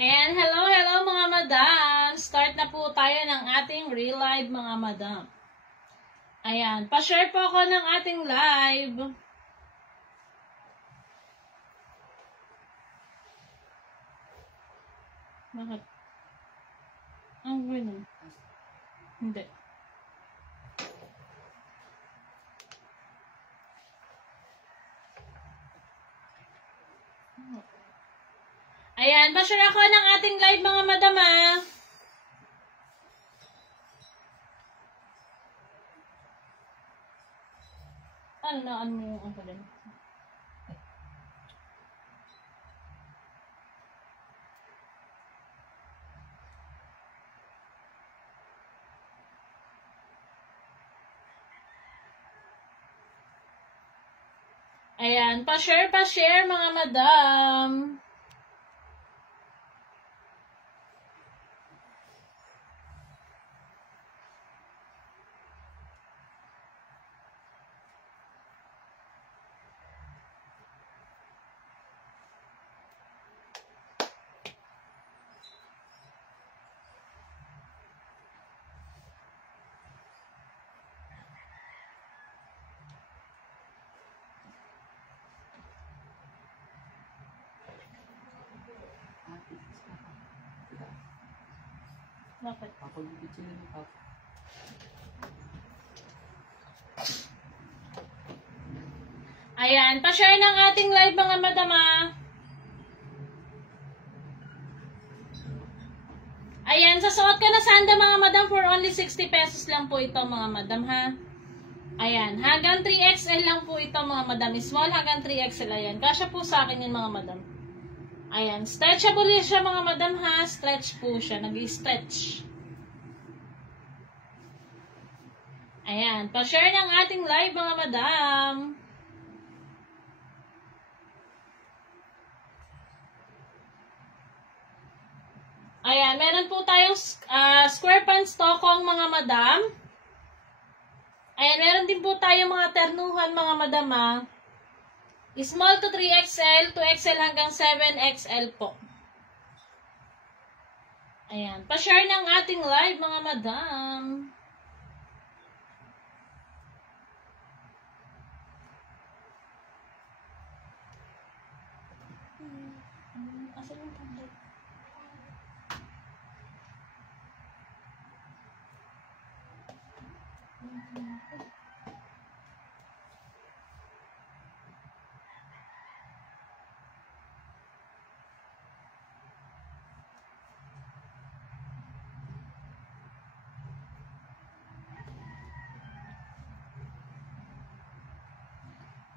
And hello mga madam! Start na po tayo ng ating real live mga madam. Ayan, pa-share po ako ng ating live. Bakit? Ang ganun. Hindi. Ayan, pa-share ako ng ating live mga madam ah. Ano yung ako din? Ayan, pa-share mga madam. Bakit? Ayan, pa-share ng ating live mga madam ah. Ayan, sa suot ko na sanda mga madam for only 60 pesos lang po ito mga madam ha. Ayan, hanggang 3XL lang po ito mga madam. Small hanggang 3XL ayan. Kasya po sa akin yun mga madam. Ayan, stretchable siya mga madam ha. Stretch po siya, nag-stretch. Ayan, pa-share ng ating live mga madam. Ayan, meron po tayong square pants tokong mga madam. Ayan, meron din po tayong mga ternuhan mga madam ha. Small to 3XL, 2XL hanggang 7XL po. Ayan, pa-share ng ating live mga madam. Asan yung tablet?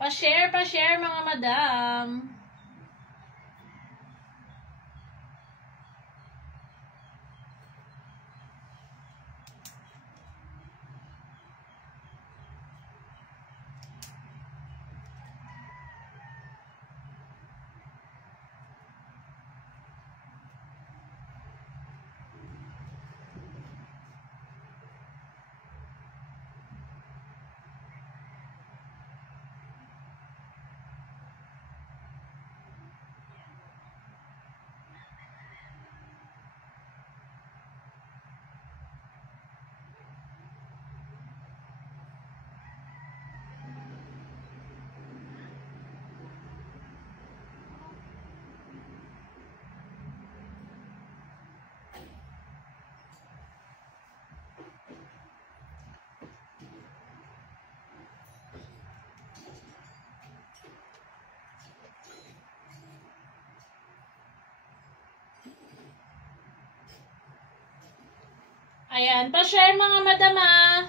Pa-share mga madam. Ayan, pa-share mga madam ah.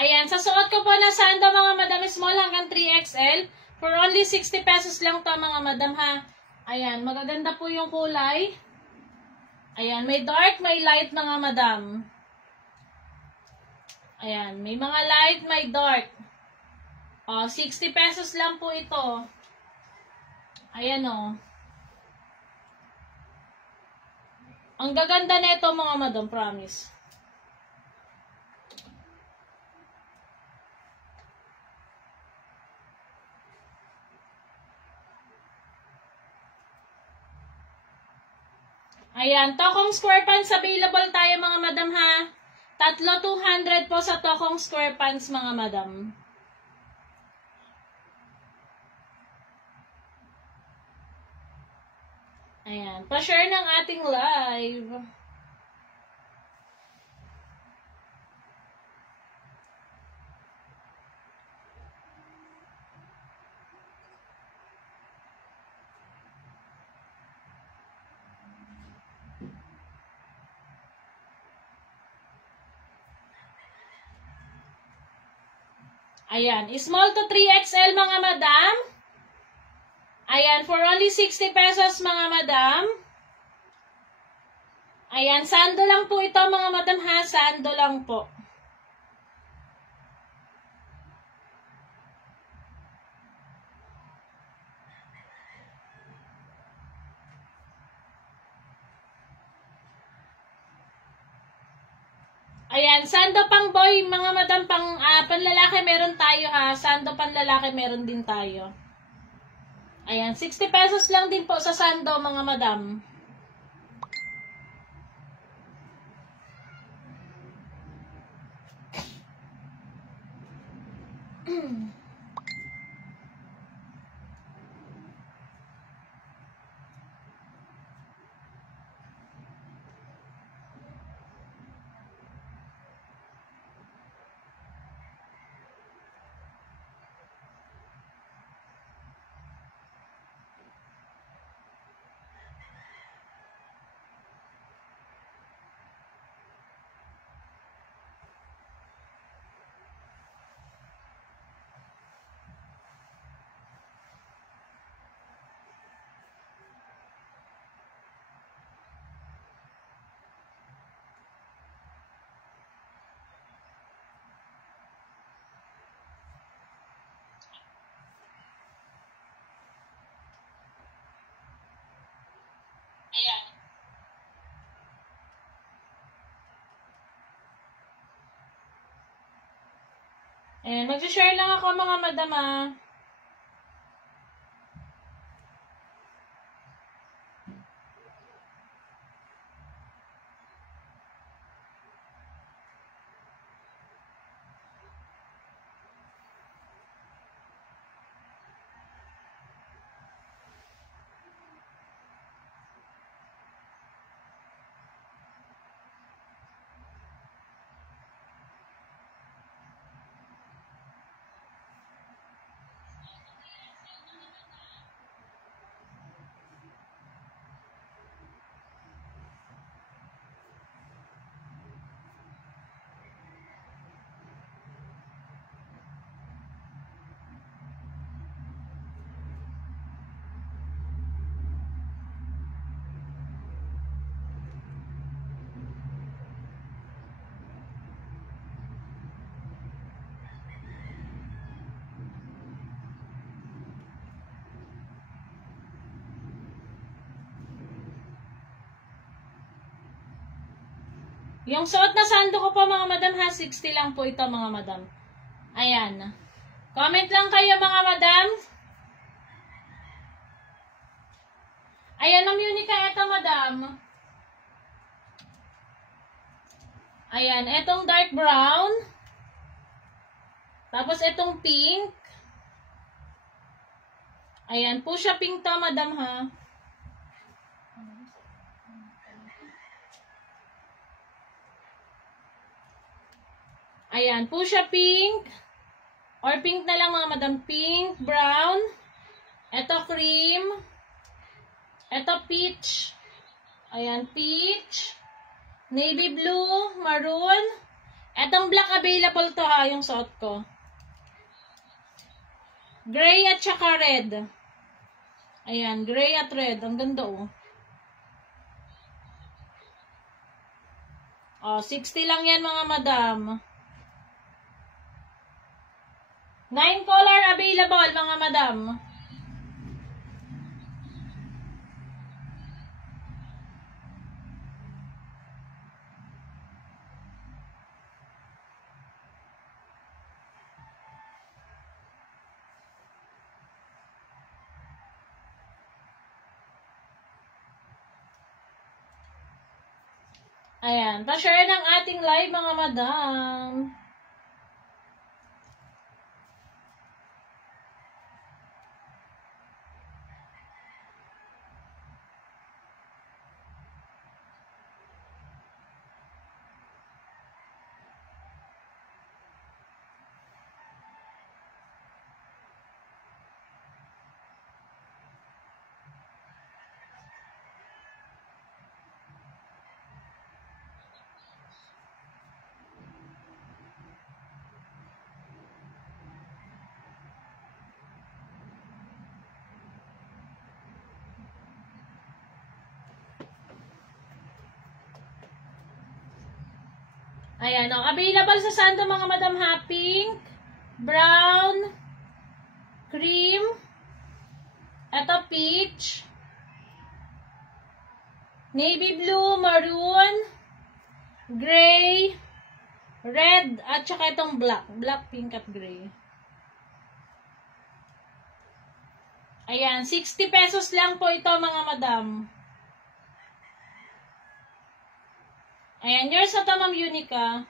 Ayan, sa suot ko po na sando mga madam small hanggang 3XL. For only 60 pesos lang to mga madam ha. Ayan, magaganda po yung kulay. Ayan, may dark, may light mga madam. Ayan, may mga light, may dark. 60 pesos lang po ito. Ayan o. Ang gaganda na ito mga madam, promise. Ayan, Tokong square pants available tayo mga madam ha. Tatlo 200 po sa Tokong square pants mga madam. Ayan, pa-share ng ating live. Ayan, small to 3XL mga madam. Ayan, for only 60 pesos mga madam. Ayan, sando lang po ito mga madam ha, sando lang po. Ayan, sando pang boy, mga madam, panlalaki meron tayo ha. Sando panlalaki meron din tayo. Ayan, 60 pesos lang din po sa sando, mga madam. Ayan. Ayan, mag-share lang ako mga madam ah. Yung suot na sando ko po mga madam ha, 60 lang po ito mga madam. Ayan. Comment lang kayo mga madam. Ayan ang Unica ito madam. Ayan, etong dark brown. Tapos etong pink. Ayan, po siya pink to madam ha. Ayan, po siya pink. Or pink na lang mga madam. Pink, brown. Ito cream. Ito peach. Ayan, peach. Navy blue, maroon. Etong black available to ha, yung suot ko. Gray at saka red. Ayan, gray at red. Ang ganda oh. 60 lang yan mga madam. 9 color available, mga madam. Ayan, pa-share ng ating live, mga madam. Ayan, available sa sando, mga madam, ha? Pink, brown, cream, eto peach, navy blue, maroon, gray, red, at saka itong black. Black, pink, at gray. Ayan, 60 pesos lang po ito, mga madam. Ayan, yours na to, Ma'am Unica.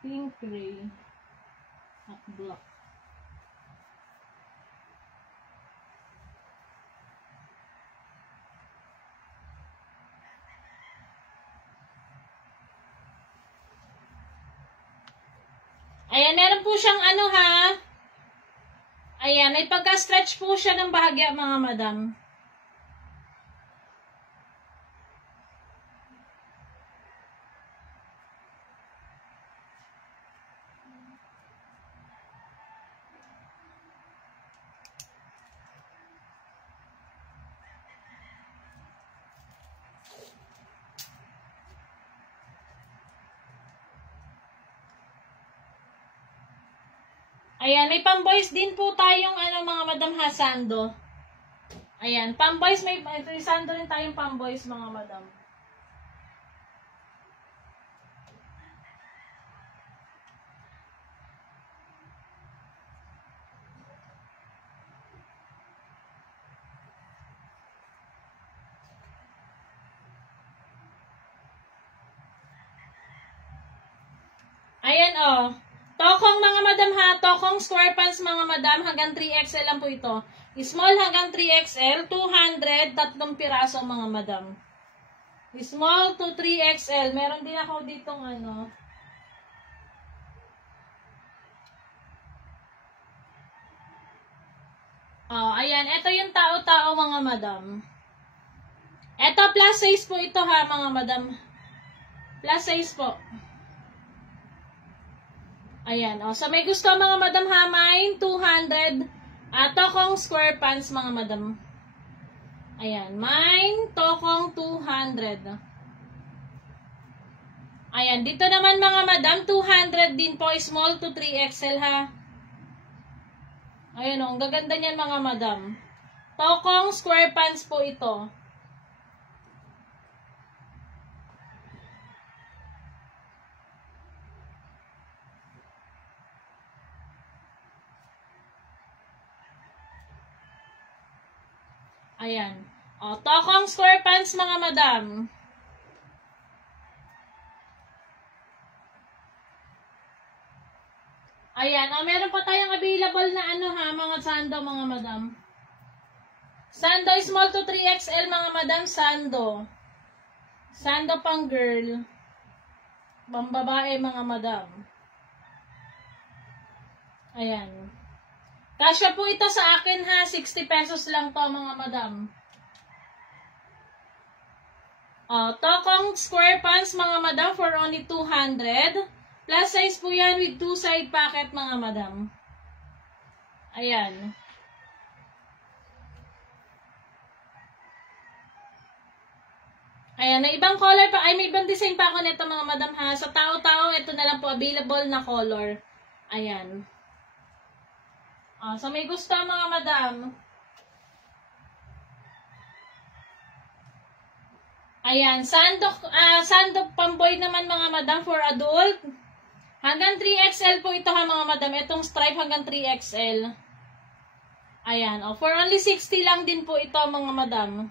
Pink, gray, at black. Ayan, meron po siyang ano, ha? Ayan, may pagka-stretch po siya ng bahagya, mga madam. Ayan, may pamboys din po tayong ano, mga madam, ha, sando. Ayan, pamboys, may sando rin tayong pamboys, mga madam. Ayan, oh. Tokong, mga madam, ha. Tokong square pants, mga madam. Hanggang 3XL lang po ito. Small hanggang 3XL. 200. 3 piraso, mga madam. Small to 3XL. Meron din ako ditong ano. Oh, ayan. Ito yung tao-tao, mga madam. Ito, plus size po ito, ha, mga madam. Plus size po. Ayan, o. So, may gusto, mga madam, ha, mine, 200. Tokong square pants, mga madam. Ayan, mine, tokong 200. Ayan, dito naman, mga madam, 200 din po, small to 3XL, ha. Ayan, o. Ang gaganda niyan, mga madam. Tokong square pants po ito. Ayan. O, tokong square pants, mga madam. Ayan. O, meron pa tayong available na ano, ha, mga sando, mga madam. Sando small to 3XL, mga madam. Sando. Sando pang girl. Pang babae, mga madam. Ayan. Kasya po ito sa akin, ha. 60 pesos lang to, mga madam. Tokong square pants, mga madam, for only 200. Plus size po yan with 2 side pocket, mga madam. Ayan. Ayan, may ibang color pa. Ay, may ibang design pa ako nito mga madam ha. Sa tao-tao, ito na lang po available na color. Ayan. So may gusto mga madam. Ayan, sandok pamboy naman mga madam for adult. Hanggang 3XL po ito ha mga madam. Itong stripe hanggang 3XL. Ayan, for only 60 lang din po ito mga madam.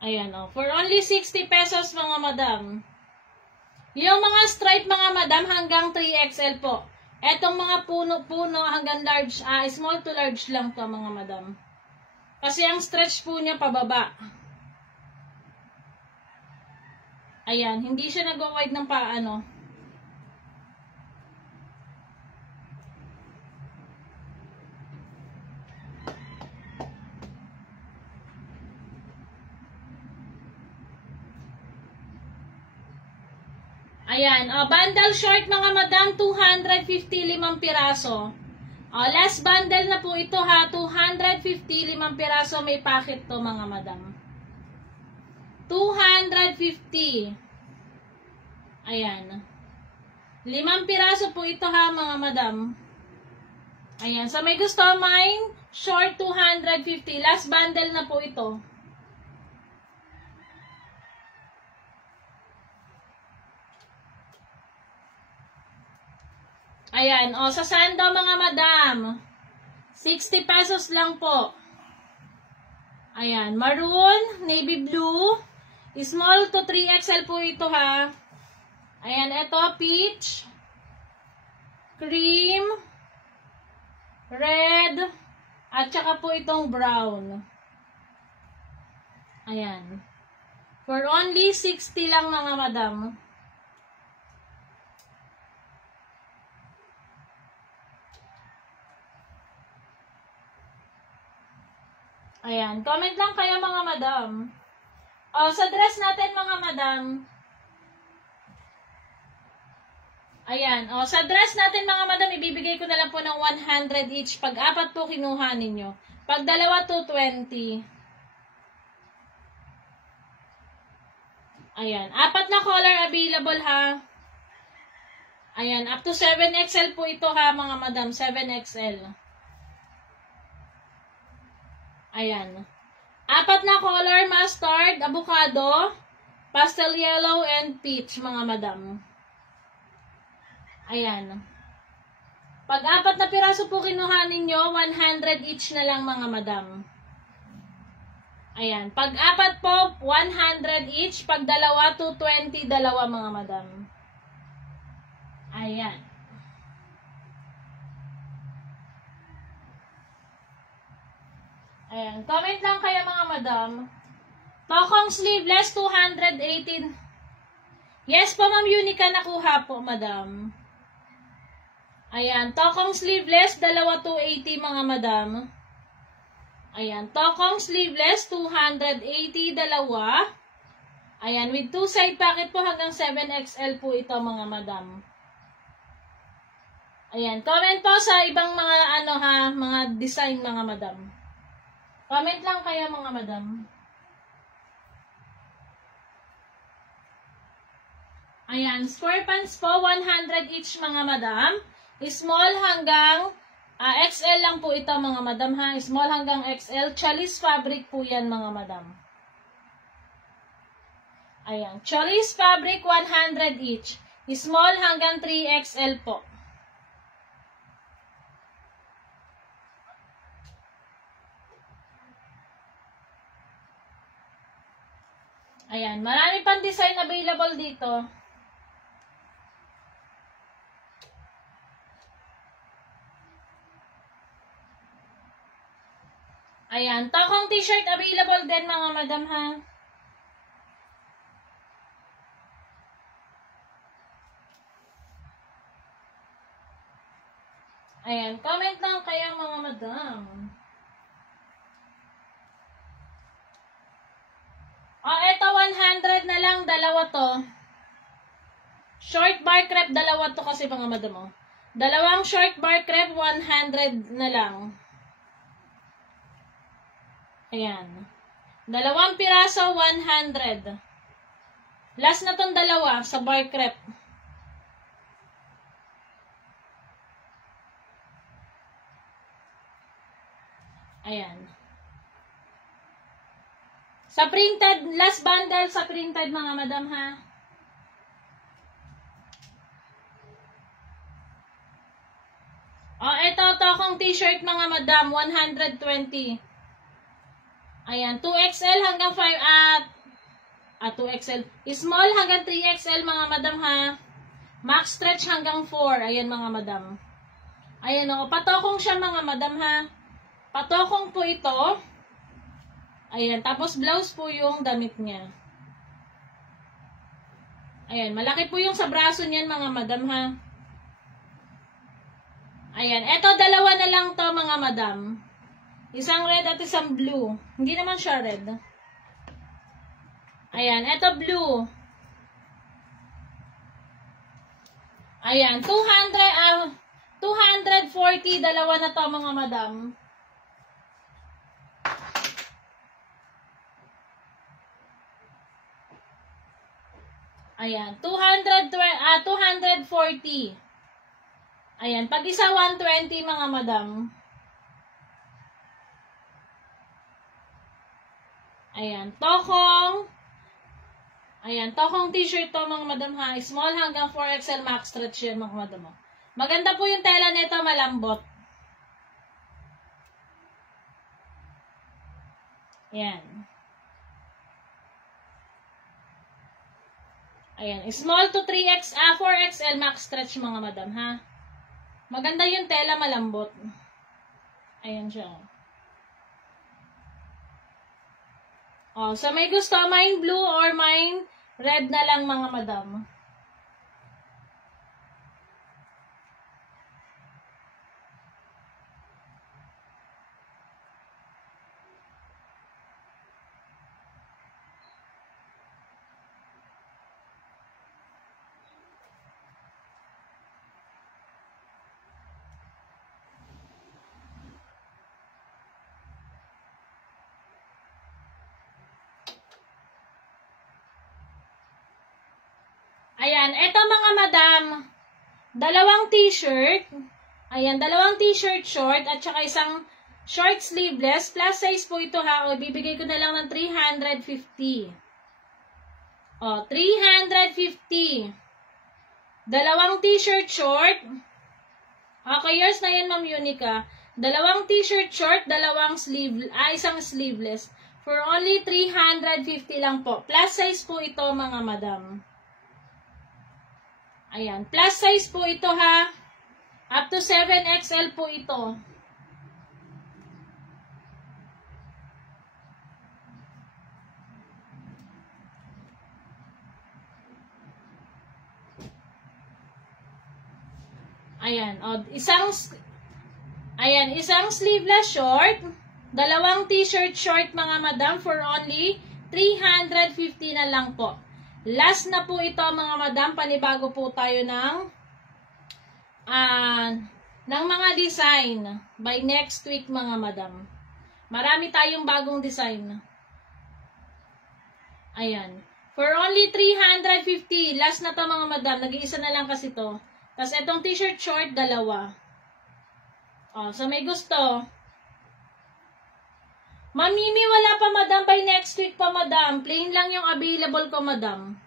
Ayan, for only 60 pesos mga madam. Yung mga stripe mga madam hanggang 3XL po. Etong mga puno-puno hanggang large, small to large lang to mga madam. Kasi ang stretch po niya pababa. Ayan, hindi siya nag-wide ng paano. Ayan, bundle short mga madam, 255 piraso. Last bundle na po ito ha, 255 piraso, may packet to mga madam. 250. Ayan. 5 piraso po ito ha mga madam. Ayan, so may gusto mine, short 250. Last bundle na po ito. Ayan, sa sando mga madam, 60 pesos lang po. Ayan, maroon, navy blue, small to 3XL po ito ha. Ayan, ito, peach, cream, red, at saka po itong brown. Ayan. For only 60 lang mga madam. Ayan, comment lang kayo mga madam. Sa dress natin mga madam. Ayan, sa dress natin mga madam, ibibigay ko na lang po ng 100 each. Pag apat po kinuha ninyo. Pag dalawa, 220. Ayan, apat na color available ha. Ayan, up to 7XL po ito ha mga madam, 7XL. Ayan. Apat na color, mustard, avocado, pastel yellow, and peach, mga madam. Ayan. Pag apat na piraso po kinuha ninyo, 100 each na lang, mga madam. Ayan. Pag apat po, 100 each. Pag dalawa, 220, dalawa, mga madam. Ayan. Ayan. Comment lang kayo mga madam. Tokong sleeveless, 218. Yes po, Ma'am Unica, nakuha po, madam. Ayan. Tokong sleeveless, dalawa 280 mga madam. Ayan. Tokong sleeveless, 280, dalawa. Ayan. With 2 side pocket po hanggang 7XL po ito mga madam. Ayan. Comment po sa ibang mga mga design mga madam. Comment lang kayo mga madam. Ayan, square pants po, 100 each mga madam. Small hanggang XL lang po ito mga madam ha. Small hanggang XL. Chalis fabric po yan mga madam. Ayan, chalis fabric, 100 each. Small hanggang 3XL po. Ayan, marami pang design available dito. Ayan, tokong t-shirt available din mga madam ha. Ayan, comment lang kayo mga madam. Eto 100 na lang, dalawa to. Short bar crepe, dalawa to kasi mga madam. Dalawang short bar crepe, 100 na lang. Ayan. Dalawang piraso, 100. Last na tong dalawa sa bar crepe. Ayan. Sa printed, last bundle sa printed mga madam ha. Ito tokong t-shirt mga madam, 120. Ayan, 2XL hanggang 2XL. Small hanggang 3XL mga madam ha. Max stretch hanggang 4. Ayan mga madam. Ayan o, patokong siya mga madam ha. Patokong po ito. Ayan, tapos blouse po yung damit niya. Ayan, malaki po yung sa braso niyan mga madam ha. Ayan, eto dalawa na lang to mga madam. Isang red at isang blue. Hindi naman siya red. Ayan, eto blue. Ayan, 240, dalawa na to mga madam. Ayan, 240. Ayan, pag isa 120 mga madam. Ayan, tokong. Ayan, tokong t-shirt to mga madam ha. Small hanggang 4XL max stretch yan mga madam. Maganda po yung tela nito, malambot. Ayan. Ayan, small to 4XL max stretch mga madam ha. Maganda yung tela, malambot. Ayan siya. So may gusto, mine blue or mine red na lang mga madam. Ayan, eto mga madam, dalawang t-shirt. Ayan, dalawang t-shirt short at saka isang short sleeveless. Plus size po ito ha. Bibigay ko na lang ng 350. 350. Dalawang t-shirt short. Okay, yours na yan, Ma'am Unica. Dalawang t-shirt short, isang sleeveless. For only 350 lang po. Plus size po ito mga madam. Ayan. Plus size po ito ha. Up to 7XL po ito. Ayan. Isang sleeveless short. Dalawang t-shirt short mga madam for only 350 na lang po. Last na po ito mga madam, panibago po tayo ng mga design by next week mga madam. Marami tayong bagong design. Ayan. For only 350, last na to mga madam, nag-iisa na lang kasi to. Tapos itong t-shirt short, dalawa. So may gusto. Ma'am Mimi, wala pa madam, by next week pa madam. Plain lang yung available ko madam.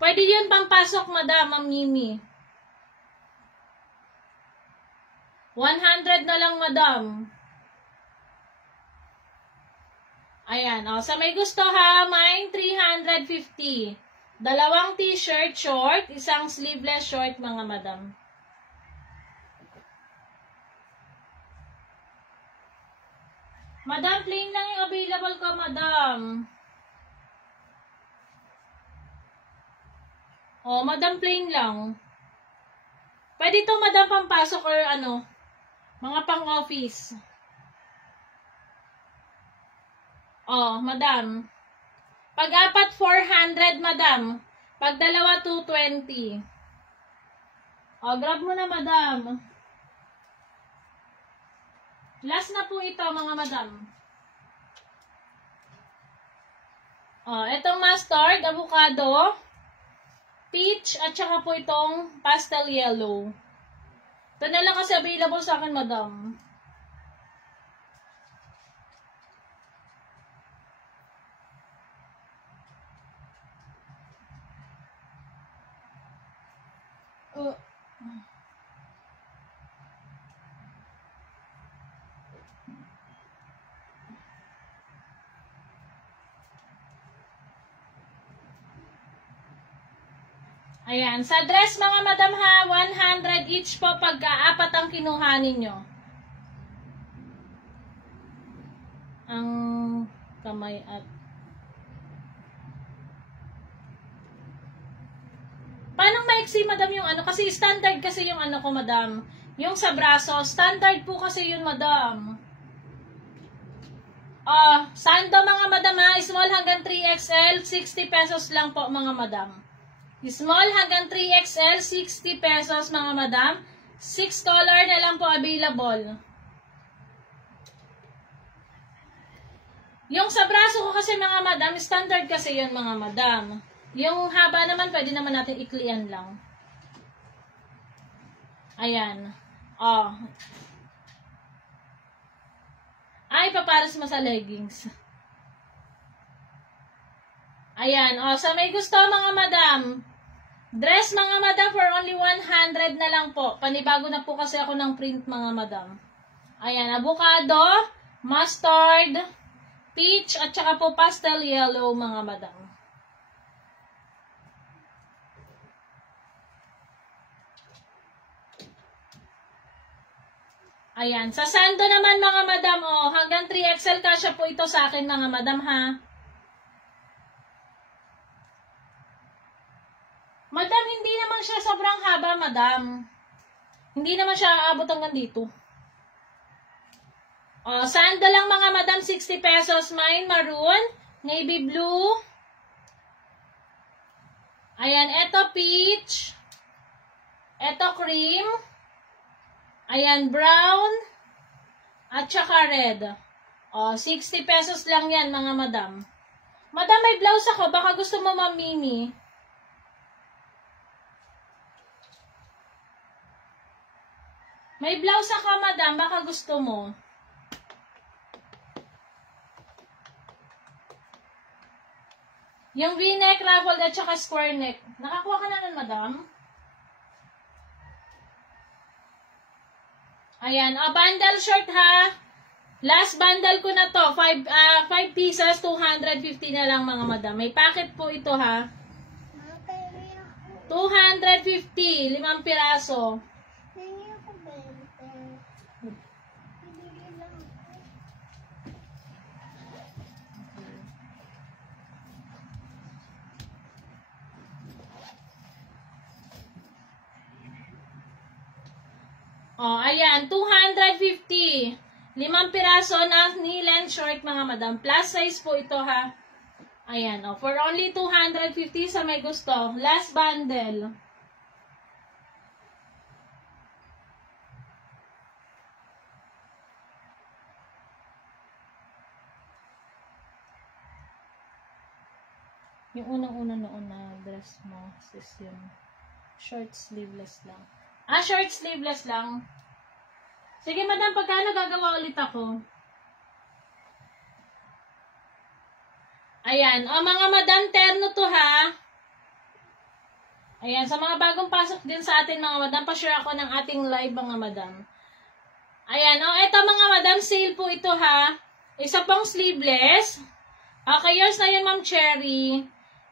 Pwede yun pampasok madam, Ma'am Mimi. 100 na lang madam. Ayan, sa may gusto ha, mine 350. Dalawang t-shirt short, isang sleeveless short mga madam. Madam, plain lang yung available ko, madam. Madam, plain lang. Pwede ito, madam, pampasok or mga pang-office. Madam. Pag-apat, 400, madam. Pag dalawa, 220. O, grab mo na, madam. Last na po ito, mga madam. O, itong mustard, avocado, peach, at saka po itong pastel yellow. Ito na lang kasi available sa akin, madam. Ayan. Sa dress, mga madam ha, 100 each po pagka-apat ang kinuha ninyo. Ang kamay at... Paano maiksi, madam, yung ano? Kasi standard kasi yung ano ko, madam. Yung sa braso, standard po kasi yun, madam. Sando, mga madam ha, small hanggang 3XL, 60 pesos lang po, mga madam. Small hanggang 3XL, 60 pesos, mga madam. 6 color na lang po available. Yung sa braso ko kasi, mga madam, standard kasi yun, mga madam. Yung haba naman, pwede naman natin iklian lang. Ayan. Ay, paparas mo sa leggings. Ayan. Sa may gusto, mga madam. Dress, mga madam, for only 100 na lang po. Panibago na po kasi ako ng print, mga madam. Ayan. Avocado, mustard, peach, at saka po pastel yellow, mga madam. Ayan. Sa sando naman, mga madam, hanggang 3XL kasya po ito sa akin, mga madam, ha. Madam, hindi naman siya sobrang haba, madam. Hindi naman siya aabot hanggang dito. Sando lang, mga madam, 60 pesos. Mine, maroon, navy blue. Ayan, eto peach. Eto cream. Ayan, brown. At saka red. 60 pesos lang yan, mga madam. Madam, may blouse ako. Baka gusto mo, Ma'am Mimi. May blouse ako, madam. Baka gusto mo. Yung V-neck, ruffled at saka square neck. Nakakuha ka na nun, madam? Ayan. Bundle short, ha. Last bundle ko na to. 5 pieces, 250 na lang, mga madam. May packet po ito, ha. 250. 5 piraso. Ayan, 250. 5 piraso na knee-length short, mga madam. Plus size po ito, ha. Ayan, for only 250 sa may gusto. Last bundle. Yung unang-una noon na dress mo, sis, yung short sleeveless lang. Short sleeveless lang. Sige, madam, pagkano gagawa ulit ako? Ayan. Mga madam, terno to, ha. Ayan. Sa mga bagong pasok din sa atin, mga madam, pa-share ako ng ating live, mga madam. Ayan. Ito, mga madam, sale po ito, ha. Isa pong sleeveless. Okay, yours na yun, Ma'am Cherry.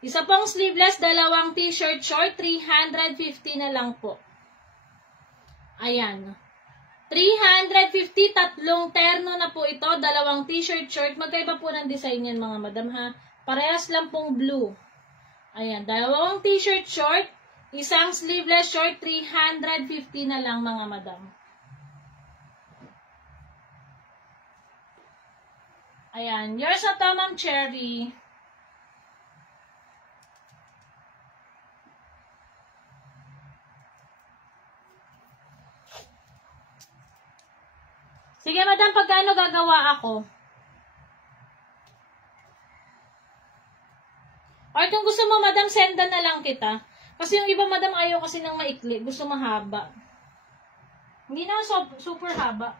Isa pong sleeveless, 2 t-shirt short, 350 na lang po. Ayan. 350, 3 terno na po ito, 2 t-shirt short. Magkaiba po ng design yan, mga madam, ha. Parehas lang pong blue. Ayan, 2 t-shirt short, isang sleeveless short, 350 na lang, mga madam. Ayan, yours na to, Ma'am Cherry. Sige, madam, pagkano gagawa ako? Or kung gusto mo, madam, sendan na lang kita. Kasi yung iba, madam, ayaw kasi ng maikli. Gusto mahaba. Hindi na super haba.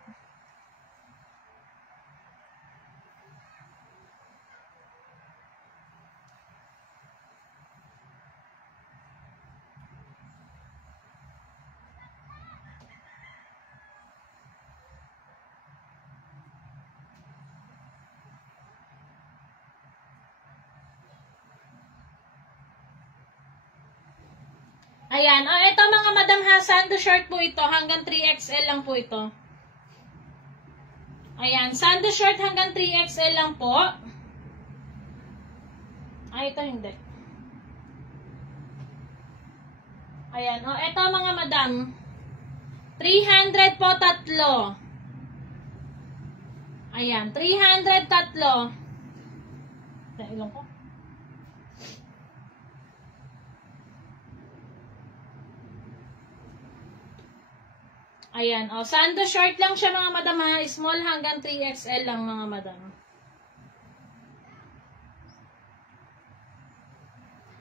Ayan. O, ito mga madam ha, sando short po ito. Hanggang 3XL lang po ito. Ayan. Sando short hanggang 3XL lang po. Ay, ito hindi. Ayan. O, ito mga madam. 300 po tatlo. Ayan. 300 tatlo. Ilang ko? Ayan. O, sando short lang siya mga madam ha. Small hanggang 3XL lang mga madam.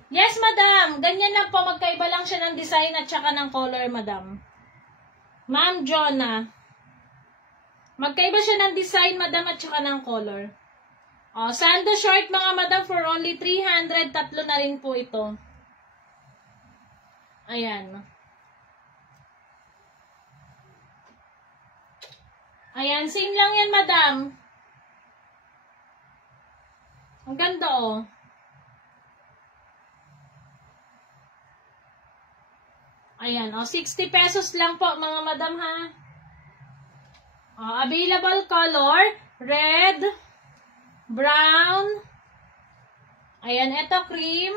Yes, madam. Ganyan lang po. Magkaiba lang siya ng design at saka ng color, madam. Ma'am Jonah. Magkaiba siya ng design, madam, at saka ng color. O, sando short mga madam for only 300. Tatlo na rin po ito. Ayan. Ayan, same lang yan, madam. Ang ganda, oh. Ayan, oh, 60 pesos lang po, mga madam, ha. Oh, available color, red, brown, ayan, ito cream,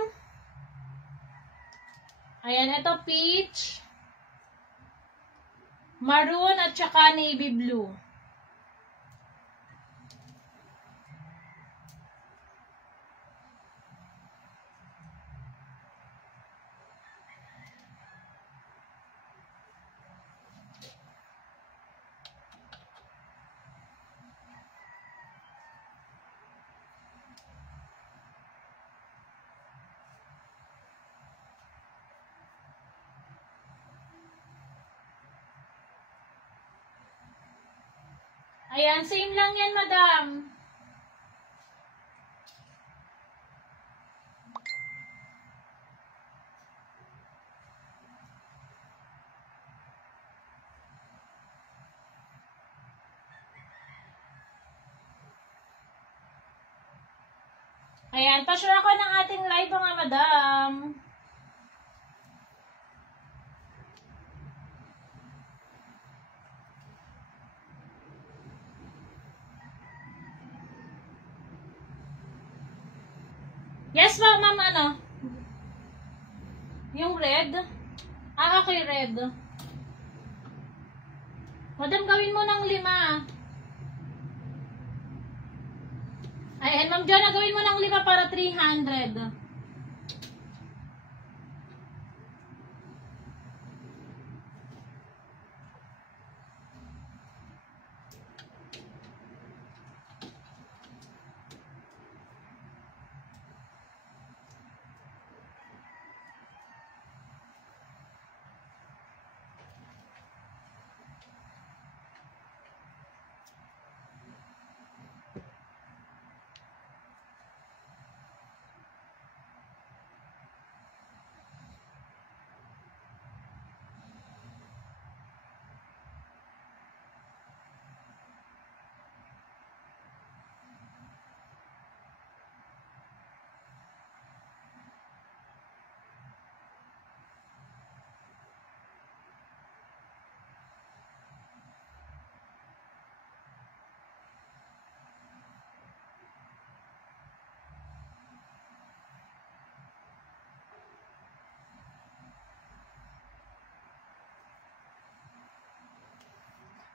ayan, ito peach, maroon, at saka navy blue. Ayan, same lang yan, madam. Ayan, pa-share ako ng ating live, mga madam. Yes, ma'am, ano? Yung red? Ah, okay, red. Madam, gawin mo ng 5. Ayan, ma'am Jonah, gawin mo ng 5 para 300.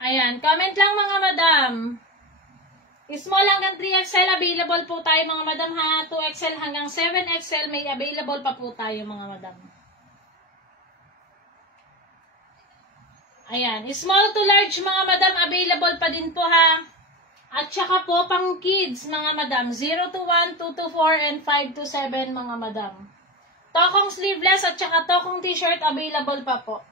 Ayan, comment lang mga madam. Small hanggang 3XL available po tayo mga madam ha. 2XL hanggang 7XL may available pa po tayo mga madam. Ayan. Small to large mga madam, available pa din po ha. At saka po pang kids mga madam, 0 to 1, 2 to 4, and 5 to 7 mga madam. Tokong sleeveless at saka tokong t-shirt available pa po.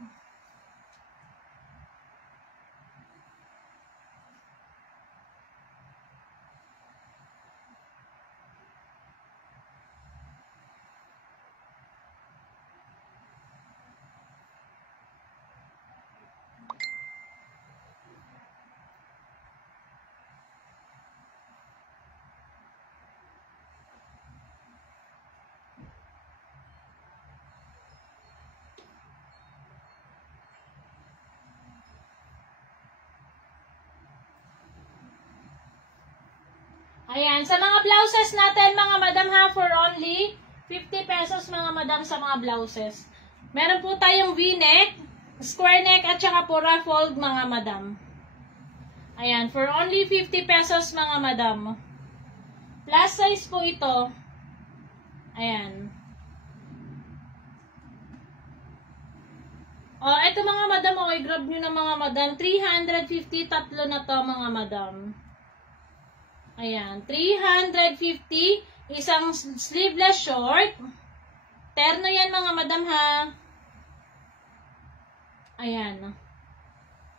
Ayan, sa mga blouses natin mga madam ha, for only 50 pesos mga madam sa mga blouses. Meron po tayong V-neck, square neck at saka po ruffled mga madam. Ayan, for only 50 pesos mga madam. Plus size po ito. Ayan. O, eto mga madam, okay, grab nyo na mga madam. 350, tatlo na to mga madam. Ayan, 350, isang sleeveless short. Terno yan mga madam ha. Ayan.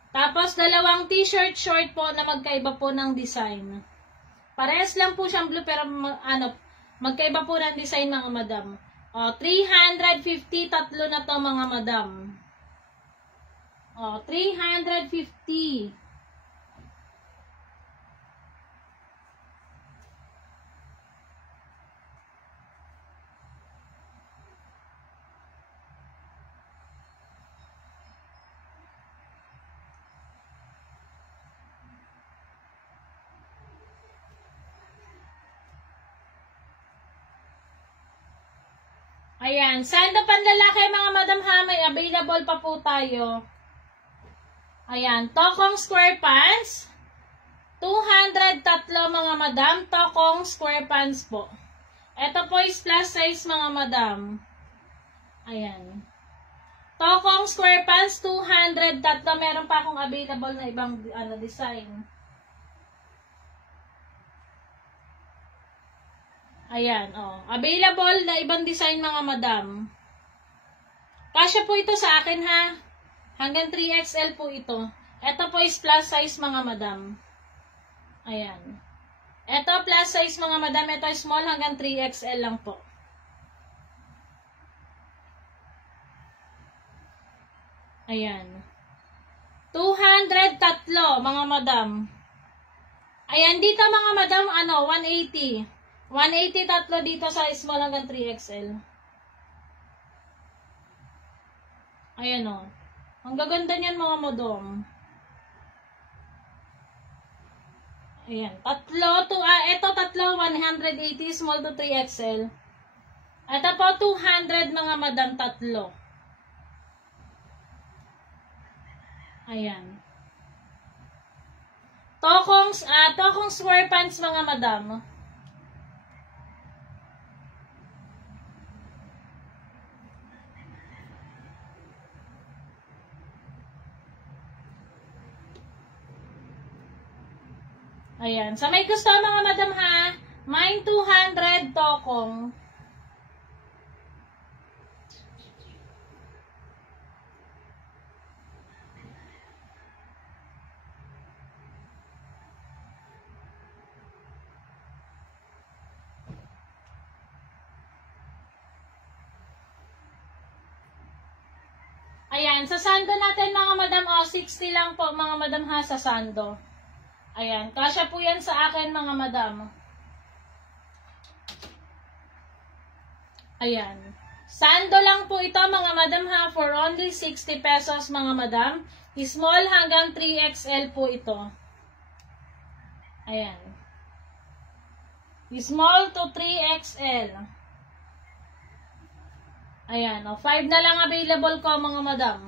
Tapos, dalawang t-shirt short po na magkaiba po ng design. Parehas lang po siyang blue pero magkaiba po ng design mga madam. O, 350, tatlo na to mga madam. O, 350. Ayan, sando panlalaki mga madam ha, may available pa po tayo. Ayan, tokong square pants. 200 tatlo mga madam, tokong square pants po. Ito po is plus size mga madam. Ayan. Tokong square pants, 200 tatlo. Meron pa akong available na ibang design. Ayan, oh. Available na ibang design mga madam. Kasya po ito sa akin ha. Hanggang 3XL po ito. Ito po is plus size mga madam. Ayan. Ito plus size mga madam. Ito small hanggang 3XL lang po. Ayan. 200 tatlo mga madam. Ayan, dito mga madam, 180. 180 tatlo dito sa small hanggang 3XL. Ayan o. Ang gaganda niyan mga madam. Ayan. Tatlo to, ito tatlo, 180 small to 3XL. Ito po, 200 mga madam, tatlo. Ayan. Tokong square pants mga madam. Ayan. Sa may gusto mga madam ha, mine 200 tokong. Ayan. Sa sando natin mga madam, 60 lang po mga madam ha sa sando. Ayan, kasya po yan sa akin mga madam. Ayan. Sando lang po ito mga madam ha, for only 60 pesos mga madam. Small hanggang 3XL po ito. Ayan. Small to 3XL. Ayan, 5 na lang available ko mga madam.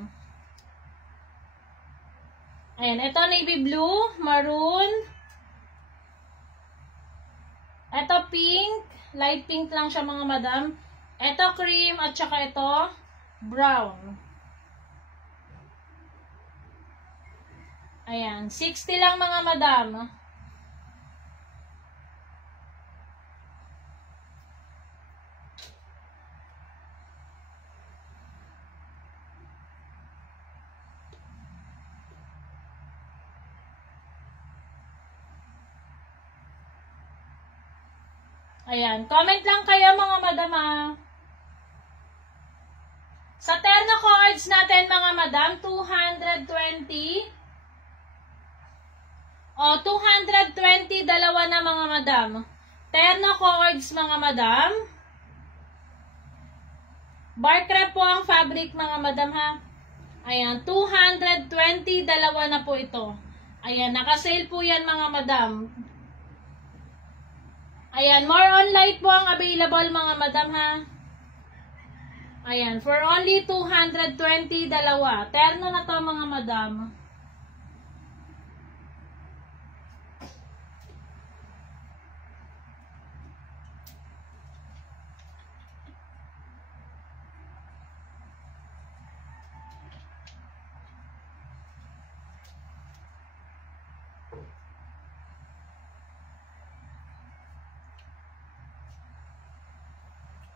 Ayan, ito navy blue, maroon. Ito pink, light pink lang siya mga madam. Ito cream at saka ito brown. Ayan, 60 lang mga madam. Ayan, comment lang kayo mga madam ha. Sa terno cards natin mga madam, 220. O, 220, dalawa na mga madam. Terno cords mga madam. Bar crepe po ang fabric mga madam ha. Ayan, 220, dalawa na po ito. Ayan, nakasale po yan mga madam. Ayan, more on light po ang available mga madam ha. Ayan, for only 220, dalawa. Terno na to mga madam.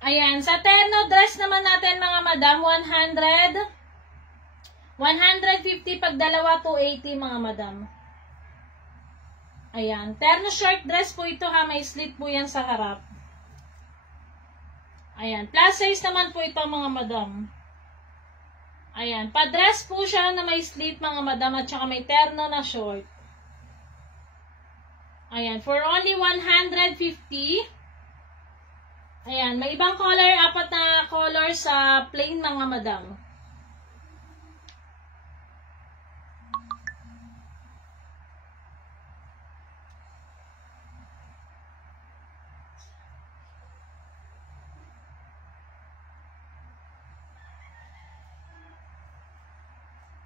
Ayan, sa terno dress naman natin mga madam, 100. 150 pag dalawa, 280 mga madam. Ayan, terno short dress po ito ha, may slit po yan sa harap. Ayan, plus size naman po ito mga madam. Ayan, pa-dress po siya na may slit mga madam at saka may terno na short. Ayan, for only 150. Ayan, may ibang color, 4 na color sa plain mga madam.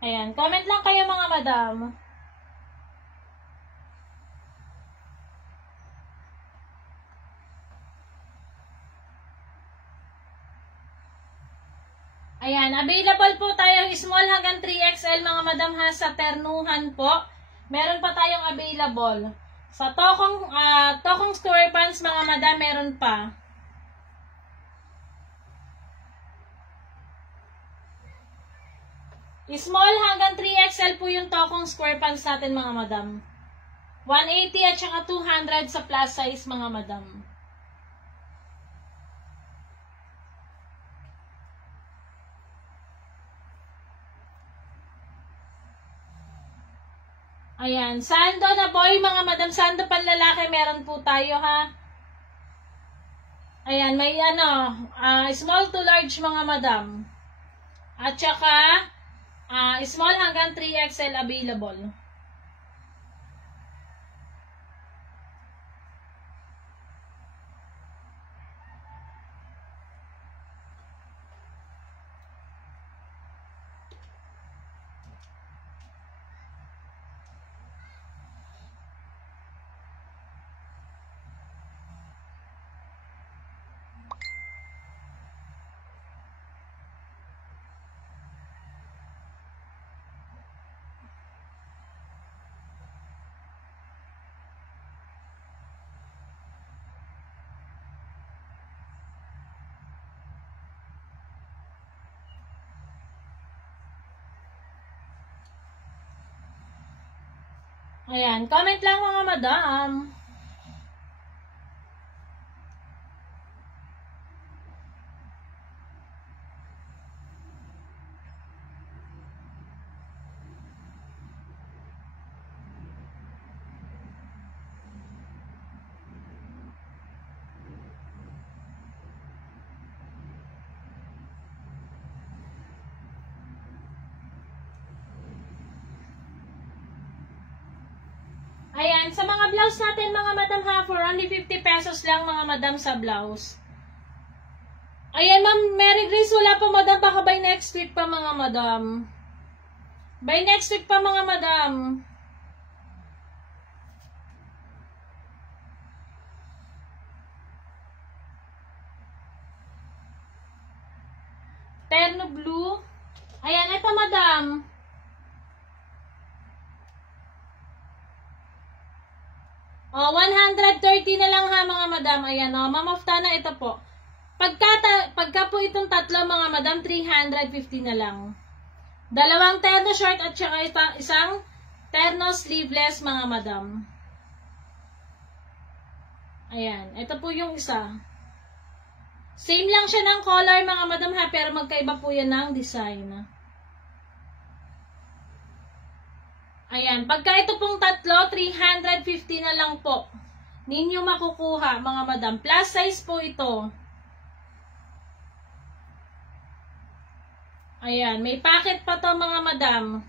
Ayan, comment lang kayo mga madam. Ayan, available po tayong small hanggang 3XL mga madam ha, sa ternuhan po. Meron pa tayong available. Sa tokong story pants mga madam, meron pa. Small hanggang 3XL po yung tokong square pants natin mga madam. 180 at saka 200 sa plus size mga madam. Ayan, sando na boy mga madam, sando panlalaki meron po tayo ha. Ayan, may small to large mga madam. At saka small hanggang 3XL available. Ayan, comment lang mga madam. Ayan, sa mga blouse natin mga madam ha, for only 50 pesos lang mga madam sa blouse. Ayan ma'am, Mary Grace, wala pa madam, baka by next week pa mga madam. By next week pa mga madam. Terno blue. Ayan, ito madam. 330 na lang ha mga madam. Ayan o, Ma'am Aftana, ito po. Pagka po itong tatlo mga madam, 350 na lang. Dalawang terno short at saka isang terno sleeveless mga madam. Ayan, ito po yung isa. Same lang siya ng color mga madam ha, pero magkaiba po yan ng design. Ayan, pagka ito pong tatlo, 350 na lang po ninyo makukuha mga madam. Plus size po ito. Ayan, may packet pa to mga madam.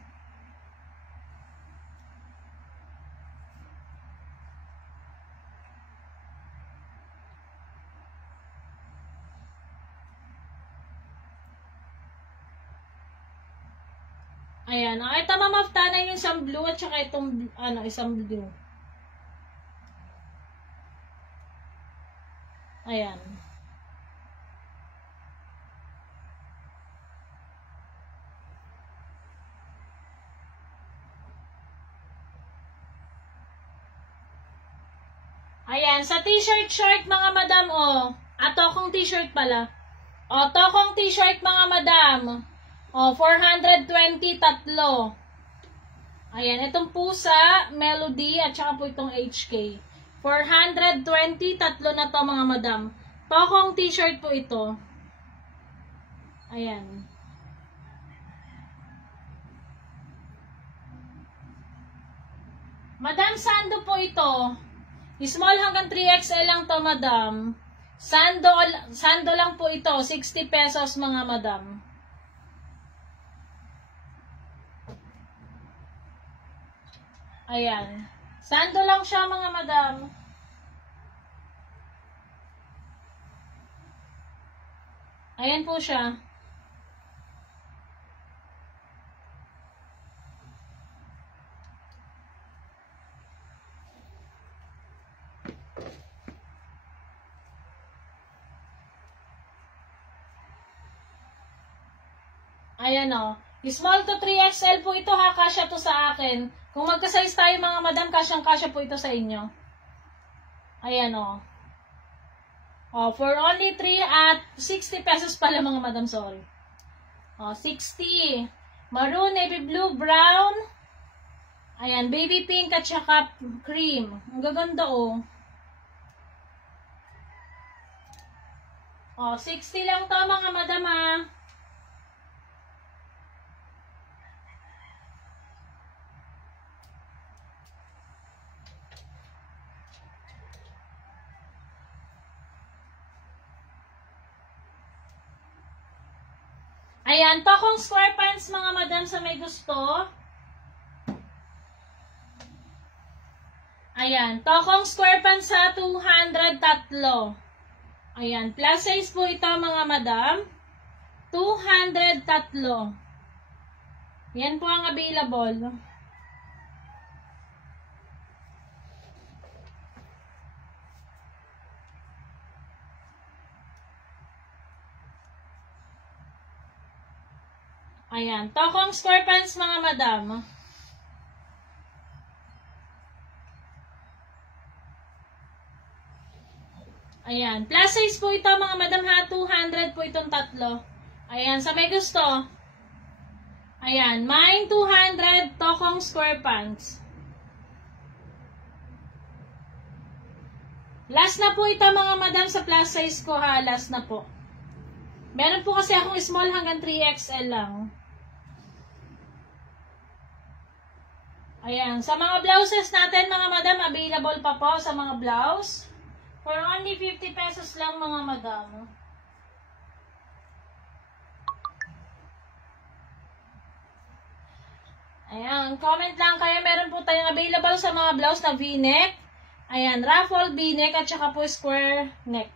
Ayan, ito Ma'am Aftana yung isang blue at saka itong isang blue. Ayan. Ayan, sa t-shirt short mga madam, tokong t-shirt pala. Tokong t-shirt mga madam. 420 tatlo. Ayan, itong pusa, Melody, at saka po itong HK. 420 tatlo na to mga madam. Tokong t-shirt po ito. Ayan. Madam, sando po ito. Small hanggang 3XL lang to, madam. Sando lang po ito. 60 pesos, mga madam. Ayan. Sando lang siya, mga madam. Ayan po siya. Ayan o. Small to 3XL po ito ha. Kasya to sa akin. Kung magka-size tayo mga madam, kasyang-kasya po ito sa inyo. Ayan o. For only 3 at 60 pesos pala mga madam, sorry. 60. Maroon, navy blue, brown. Ayan, baby pink at saka cream. Ang gaganda o. 60 lang to mga madam ha. Ayan, tokong square pants mga madam sa may gusto. Ayan, tokong square pants sa 200 tatlo. Ayan, plus size po ito mga madam. 200 tatlo. Yan po ang available. Ayan, tokong square pants mga madam. Ayan, plus size po ito mga madam ha, 200 po itong tatlo. Ayan, sa may gusto. Ayan, may 200 tokong square pants. Last na po ito mga madam sa plus size ko ha, last na po. Meron po kasi akong small hanggang 3XL lang. Ayan, sa mga blouses natin mga madam, available pa po sa mga blouse. For only 50 pesos lang mga madam. Ayan, comment lang kayo. Meron po tayong available sa mga blouse na V-neck. Ayan, ruffle V-neck at saka po square neck.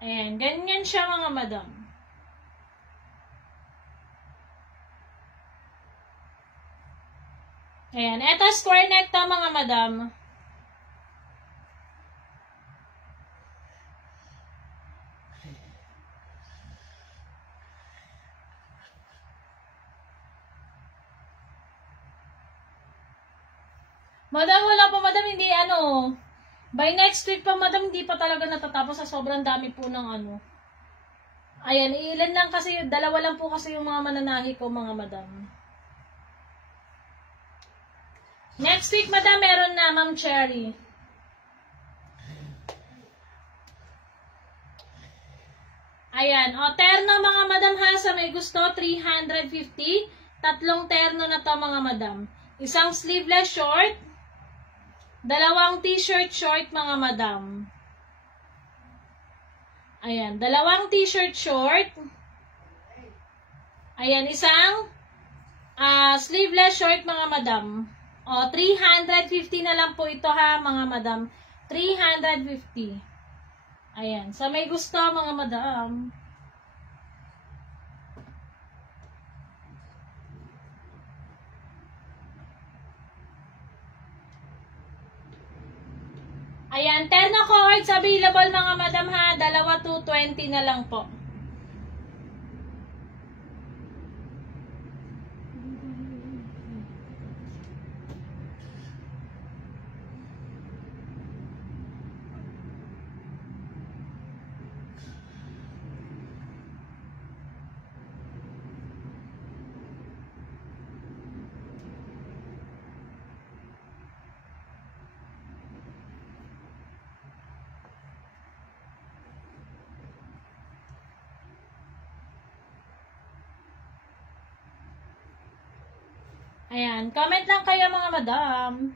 Ayan, ganyan siya mga madam. Ayan, eto square neck to mga madam. Madam, wala pa, madam, hindi ano. By next week pa, madam, hindi pa talaga natatapos sa sobrang dami po ng ano. Ayan, ilan lang kasi, dalawa lang po kasi yung mga mananahi ko, mga madam. Next week, madam, meron na, Ma'am Cherry. Ayan, o, terno, mga madam, ha, sa may gusto, 350. Tatlong terno na to, mga madam. Isang sleeveless short, dalawang t-shirt short, mga madam. Ayan, dalawang t-shirt short. Ayan, isang sleeveless short, mga madam. O, 350 na lang po ito, ha, mga madam. 350. Ayan, sa may gusto, mga madam. Ayan, terno cords available, mga madam, ha. Dalawa 220 na lang po. Ayan, comment lang kayo, mga madam.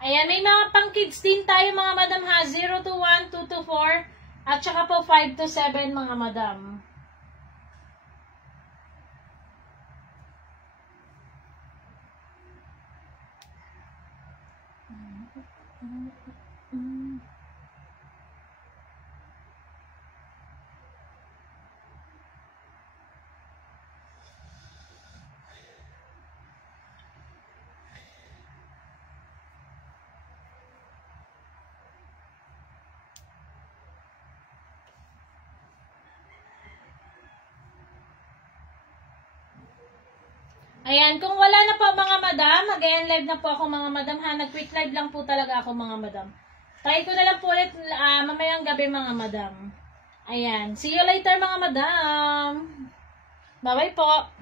Ayan, may mga pang-kids din tayo, mga madam, ha. 0 to 1, 2 to 4, at saka po 5 to 7, mga madam. Ayan, kung wala na po, mga madam, mag-end live na po ako, mga madam, ha. Nag-quick live lang po talaga ako, mga madam. Try ko na lang po ulit mamayang gabi, mga madam. Ayan, see you later, mga madam. Bye-bye po.